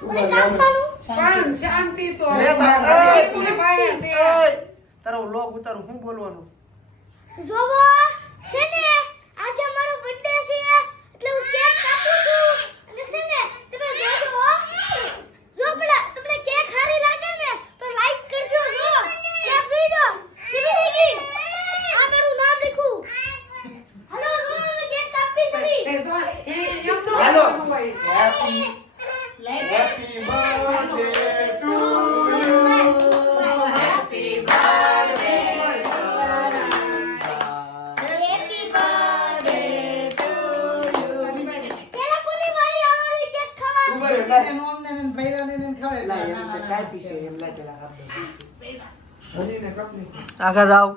ઓલે કાપવાનું પણ શાંતિ તો તારો લોગ ઉતારું હું બોલવાનું જોવો છે ને આજે મારો બર્થડે છે એટલે હું કેક કાપું છું અને છે ને તમે જોજો જો તમને કેક સારી લાગે ને તો લાઈક કરજો જો કેક વિડિયો કેવી લાગી આ મારું નામ લખું હાલો જો અમે કેક કાપી સવી હાલો happy birthday to you happy birthday happy birthday to you પેલા કોની વાળી આવવાની કેક ખાવા આગળ જાવ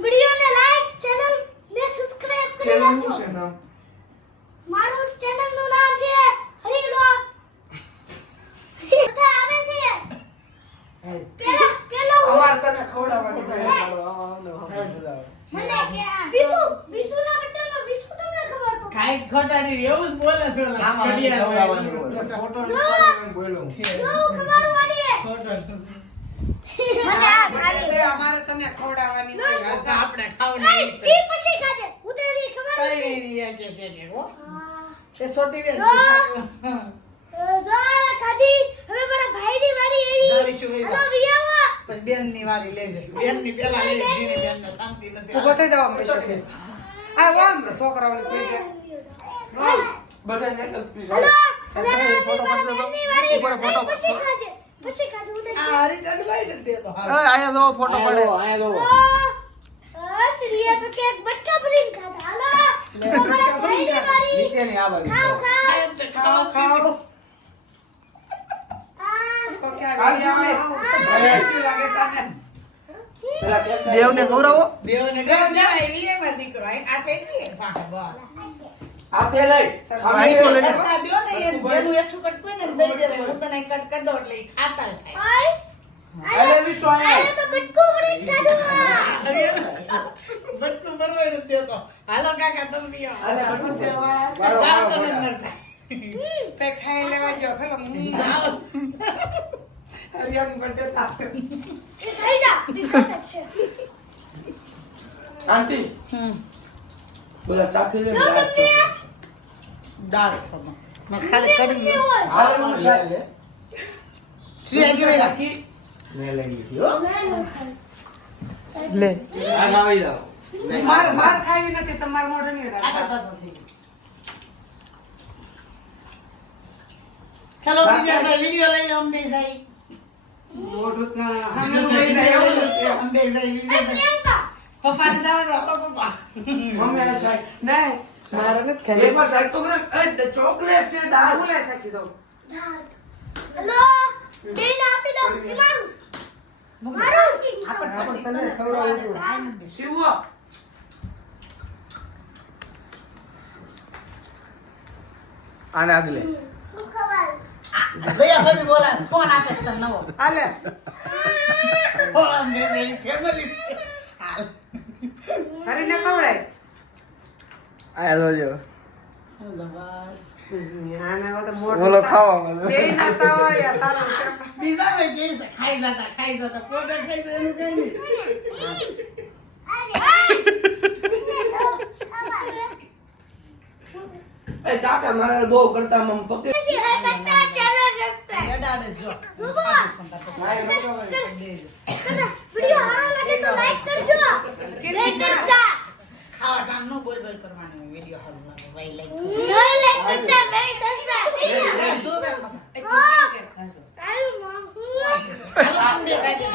વિડિયોને લાઈક ચેનલ ને સબસ્ક્રાઇબ કરી ચેનલ નાખજો શું છે નામ મારું ચેનલ નું નામ છે હરિલોક કથા આવે છે પેલો અમાર તને ખવડાવવાનું મને કે વિસુ ના બર્થડે માં વિસુ તમને ખબર તો કાઈ ખોટાડી એવું જ બોલે છે ઓલા ફોટો નીકળવાનું બોલું જો ખબર વાળી ફોટો મને આ ખાલી અમારે તને ખવડાવવાની છે આપણે નહીં ખાવની ઈ પછી ખાજે ઉતરી ખબર કઈ નહીં કે હો એ સોટી વે જો ખાધી હવે મારા ભાઈની વાડી એવી જાવીશું ભાઈ. હાલો વિયાવા પછી બેન ની વારી લેજે બેન ની પેલા લે જીને બેન ને શાંતિ નથી ઉભો થઈ જવા મળશે આ વામ છોકરાઓને કોઈ છે બધાને એક જ પીસ હાલો ફોટો પાડી દો. ઉપર ફોટો પછી ખાજે ઉતરી આ હરિજન ભાઈ નથી દેતો એ આયા દો ફોટો પડે શ્રીયા તો કેક બટકા ભરીને ખાધા હાલો મારા ભાઈની વાડી નીચે ની આ બાજુ ખાઓ ખાઓ ખાઓ પેલા કેક દેવને ખવડાવો દેવને ઘર જવાય વીએ માં દીકરો આ સાઈડ વીએ પાક બોલ હાથે લઈ આઈકો લઈને કરતા દ્યો ને એ જેનું એકઠું કટકો ને દઈ દે હું તને કટ કરી દઉં એટલે ઈ ખાતા થાય આય અરે વિશ્વ આય તો બટકું ભરીને ખાધું બટકું ભરવાય નથી દેતો હાલો કાકા તમે બી આવો અરે બધું તેવા જાઓ તમે નરકા તે ખાઈ લેવા જો ખલો જાઓ હરિયામ બર્થડે તા એ ખાઈડા દીકરા છે આંટી બોલા ચાખી લે જો મમ્મી દાળ ખમા મેં ખાલી કરી હાલે મને શાય લે શ્રી જોઈ ચાખી મે લઈ લીધી હો લે આ ખાવી જાવ માર ખાવી નથી તમાર મોઢે ની ચલો બીજા ભાઈ વિડિયો લઈ લો અંબે જાય મોઢું ત્યાં અંબે જાય બીજા પ્રિયંકા પપ્પા ને દાવા દો પપ્પા મમ્મી આ શાય નહીં મારે નથી ખાવી એક વાર શાય તો કરે ચોકલેટ છે દાળ બોલે સાકી દો હેલો બેન આપી દો મારું મારું તને ખવડાવું શિવો આને આગ લે ભૈયા ભાભી બોલા ફોન આપે છે નવો હાલે ફોન અંબે જાય ફેમિલી હાલ હરીને કવડાય આયા જોજો બસ આને તો મોઢું બોલો ખાવા મને બે ના સાવળિયા તારું છે બીજા ને કે છે ખાઈ જતા પોતે ખાઈ જાય એનું કઈ નહીં એ કાકા મારે બહુ કરતા મમ પકે એડાડે જો વિડિયો સારો લાગે તો લાઈક કરજો લાઈક કરતા ખાવા ટાઈમ નો બોલ બોલ કરવાનો વિડિયો હારું લાગે ભાઈ લાઈક નહીં લાઈક કરતા નહીં કરતા દો બેન મગા હાલો અંબે ખાઈ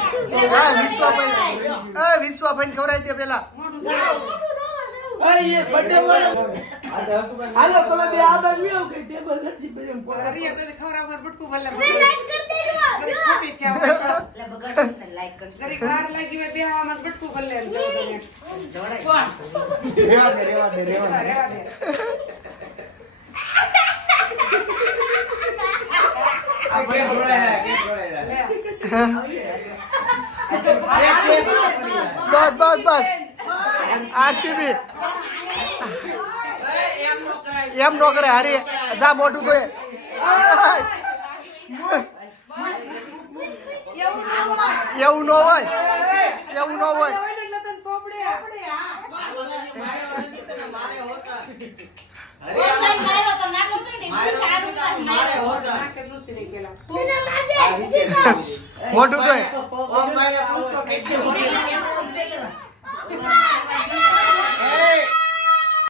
હા વિશ્વાભાઈ ખવડાવી દે પેલા એ બર્થડે બોલો હાલો તમે બે આ બાજુ આવો કે ટેબલ નથી બેમ હરિયા તો ખવરાવર બટકું ભલે લાઈક કરતા ખોટી છે જરીક વાર લાગી હોય બેહવામાં બટકું ભલે એમ જાઓ તમે રેવા દે રેવા દે આ બે રોયા કે રોયા બસ આછી બી એમ નો કરે હારી જા મોટું તો ઓનલાઈન માર્યો તો નાનો હતો ને, સારું કામ માર્યો. નાકે લૂસી નહીં પેલા. તને માર દે સીધો. મોટું તો પેલા કેવું છે પેલા?